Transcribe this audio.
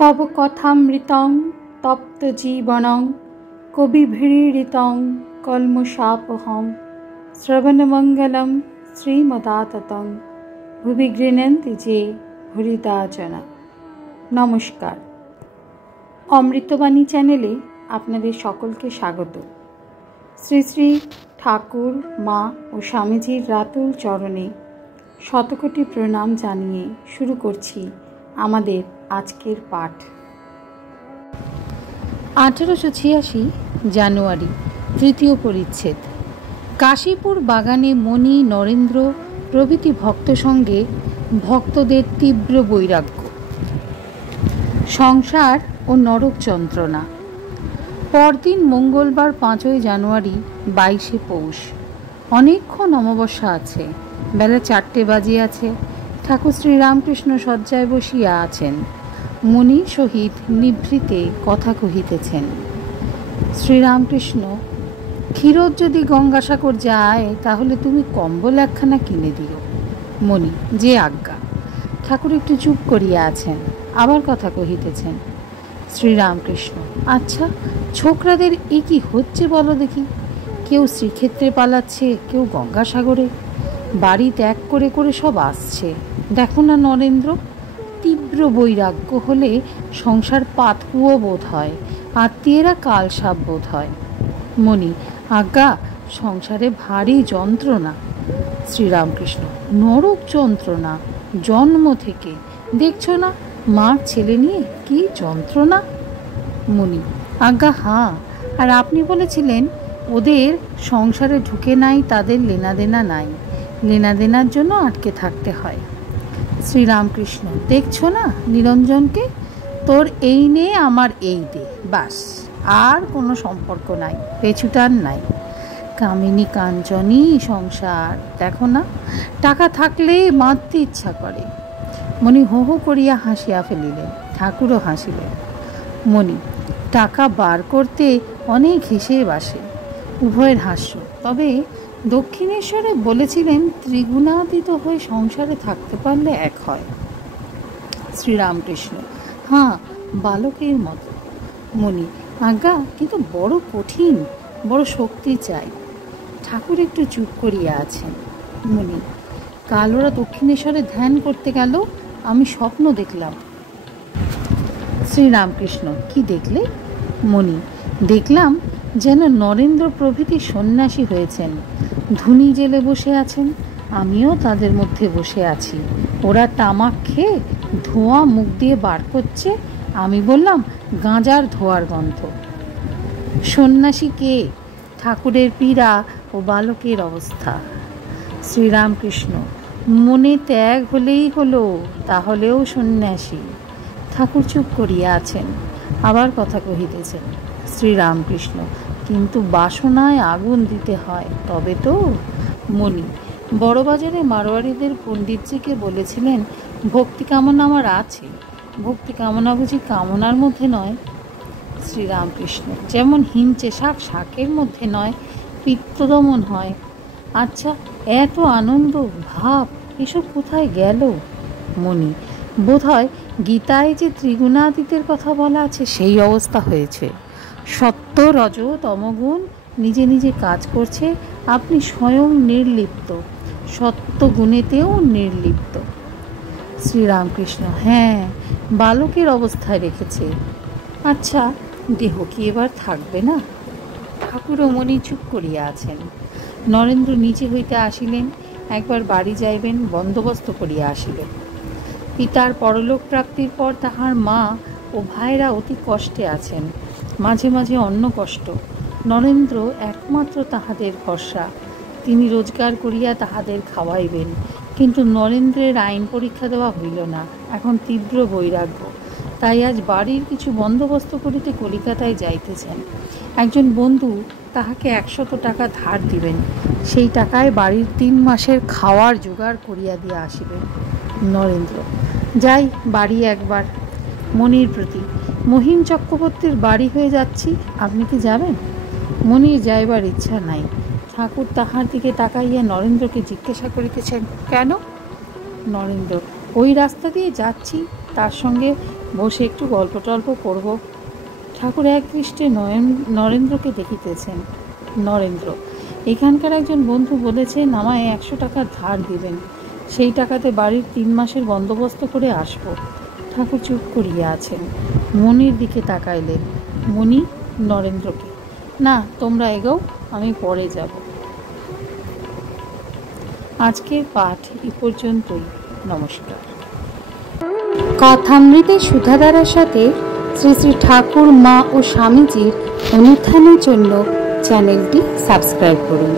তব কথামৃতং তপ্ত জীবনং কবিভিড়িতং কলমশাপহং শ্রবণমঙ্গলম শ্রীমদাততং ভুবি গৃহন্তি যে হরিদা জনা। নমস্কার, অমৃতবাণী চ্যানেলে আপনাদের সকলকে স্বাগত। শ্রী শ্রী ঠাকুর, মা ও স্বামীজির রাতুল চরণে শতকোটি প্রণাম জানিয়ে শুরু করছি আমাদের আজকের পাঠ। 1886 জানুয়ারি, তৃতীয় পরিচ্ছেদ। কাশীপুর বাগানে মণি, নরেন্দ্র প্রভৃতি ভক্ত সঙ্গে ভক্তদের তীব্র বৈরাগ্য, সংসার ও নরক যন্ত্রণা। পরদিন মঙ্গলবার 5 জানুয়ারি, 22 পৌষ। অনেকক্ষণ অমাবস্যা আছে, বেলা 4টে বাজিয়াছে। ঠাকুর শ্রীরামকৃষ্ণ শয্যায় বসিয়া আছেন, মণির সহিত নিভৃতে কথা কহিতেছেন। শ্রীরামকৃষ্ণ: ক্ষীরোদ যদি গঙ্গাসাগর যায় তাহলে তুমি কম্বল একখানা কিনে দিও। মণি: যে আজ্ঞা। ঠাকুর একটু চুপ করিয়া আছেন, আবার কথা কহিতেছেন। শ্রীরামকৃষ্ণ: আচ্ছা, ছোকরাদের এ কি হচ্ছে বলো দেখি? কেউ শ্রীক্ষেত্রে পালাচ্ছে, কেউ গঙ্গাসাগরে। বাড়ি ত্যাগ করে করে সব আসছে। দেখো না নরেন্দ্র, তীব্র বৈরাগ্য হলে সংসার পাতকুয়ো বোধ হয়, আত্মীয়েরা কালসাপ বোধ হয়। মণি: আজ্ঞা, সংসারে ভারী যন্ত্রণা। শ্রীরামকৃষ্ণ: নরক যন্ত্রণা জন্ম থেকে, দেখছো না মা ছেলে নিয়ে কি যন্ত্রণা। মণি: আজ্ঞা হাঁ, আর আপনি বলেছিলেন ওদের সংসারে ঢুকে নাই, তাদের লেনাদেনা নাই, লেনাদেনার জন্য আটকে থাকতে হয়। শ্রীরামকৃষ্ণ: দেখছো না নিরঞ্জনকে, তোর এই নে আমার এই দে, বাস, আর কোনো সম্পর্ক নাই, পেছুটান নাই। কামিনী কাঞ্চনী সংসার, দেখো না, টাকা থাকলে মারতে ইচ্ছা করে। মণি হো হো করিয়া হাসিয়া ফেলিলেন, ঠাকুরও হাসিলেন। মণি: টাকা বার করতে অনেক হেসে বাসে। উভয়ের হাস্য। তবে দক্ষিণেশ্বরে বলেছিলেন ত্রিগুণাতীত হয়ে সংসারে থাকতে পারলে এক হয়। শ্রীরামকৃষ্ণ: হ্যাঁ, বালকের মতো। মণি: আজ্ঞা, কিন্তু বড় কঠিন, বড় শক্তি চাই। ঠাকুর একটু চুপ করিয়া আছেন। মণি: কাল ওরা দক্ষিণেশ্বরে ধ্যান করতে গেল, আমি স্বপ্ন দেখলাম। শ্রীরামকৃষ্ণ: কি দেখলে? মণি: দেখলাম যেন নরেন্দ্র প্রভৃতি সন্ন্যাসী হয়েছেন, ধুনি জেলে বসে আছেন, আমিও তাদের মধ্যে বসে আছি। ওরা তামাক খেয়ে ধোঁয়া মুখ দিয়ে বার করছে, আমি বললাম গাঁজার ধোঁয়ার গন্ধ। সন্ন্যাসী কে? ঠাকুরের পীড়া ও বালকের অবস্থা। শ্রীরামকৃষ্ণ: মনে ত্যাগ হলেই হলো, তাহলেও সন্ন্যাসী। ঠাকুর চুপ করিয়া আছেন, আবার কথা কহিতেছেন। শ্রীরামকৃষ্ণ: কিন্তু বাসনায় আগুন দিতে হয়, তবে তো। মণি: বড়বাজারে মারোয়ারিদের পণ্ডিতজিকে বলেছিলেন ভক্তি কামনা আমার আছে, ভক্তি কামনা বুঝি কামনার মধ্যে নয়? শ্রীরামকৃষ্ণ: যেমন হিঞ্চে শাক শাকের মধ্যে নয়, পিত্তদমন হয়। আচ্ছা, এত আনন্দ ভাব এসব কোথায় গেল? মণি: বোধ হয় গীতায় যে ত্রিগুণাতীতের কথা বলা আছে সেই অবস্থা হয়েছে। সত্য, রজ, তমগুণ নিজে নিজে কাজ করছে, আপনি স্বয়ং নির্লিপ্ত, সত্য গুণেতেও নির্লিপ্ত। শ্রীরামকৃষ্ণ: হ্যাঁ, বালকের অবস্থায় রেখেছে। আচ্ছা, দেহ কি এবার থাকবে না? ঠাকুর ও মণি চুপ করিয়া আছেন। নরেন্দ্র নিচে হইতে আসিলেন, একবার বাড়ি যাইবেন বন্দোবস্ত করিয়া আসিলেন। পিতার পরলোক প্রাপ্তির পর তাহার মা ও ভাইরা অতি কষ্টে আছেন, মাঝে মাঝে অন্য কষ্ট। নরেন্দ্র একমাত্র তাহাদের ভরসা, তিনি রোজগার করিয়া তাহাদের খাওয়াইবেন। কিন্তু নরেন্দ্রের আইন পরীক্ষা দেওয়া হইল না, এখন তীব্র বৈরাগ্য। তাই আজ বাড়ির কিছু বন্দোবস্ত করিতে কলিকাতায় যাইতেছেন। একজন বন্ধু তাহাকে 100 টাকা ধার দিবেন, সেই টাকায় বাড়ির 3 মাসের খাওয়ার জোগাড় করিয়া দিয়া আসিবেন। নরেন্দ্র: যাই বাড়ি একবার। মণির প্রতি: মহিম চক্রবর্তীর বাড়ি হয়ে যাচ্ছি, আপনি কি যাবেন? মণির যাইবার ইচ্ছা নাই। ঠাকুর তাহার দিকে তাকাইয়া নরেন্দ্রকে জিজ্ঞাসা করিতেছেন, কেন? নরেন্দ্র: ওই রাস্তা দিয়ে যাচ্ছি, তার সঙ্গে বসে একটু গল্প টল্প করব। ঠাকুর একদৃষ্টে নরেন্দ্রকে দেখিতেছেন। নরেন্দ্র: এখানকার একজন বন্ধু বলেছেন আমায় 100 টাকা ধার দিবেন, সেই টাকাতে বাড়ির 3 মাসের বন্দোবস্ত করে আসব। ঠাকুর চুপ করিয়া আছেন, মনির দিকে তাকাইলেন। মনি নরেন্দ্রকে: না, তোমরা এগোও, আমি পরে যাব। আজকের পাঠ এই পর্যন্তই। নমস্কার। কথামৃতে সুধাধারার সাথে শ্রী শ্রী ঠাকুর, মা ও স্বামীজির অনুত্থানের জন্য চ্যানেলটি সাবস্ক্রাইব করুন।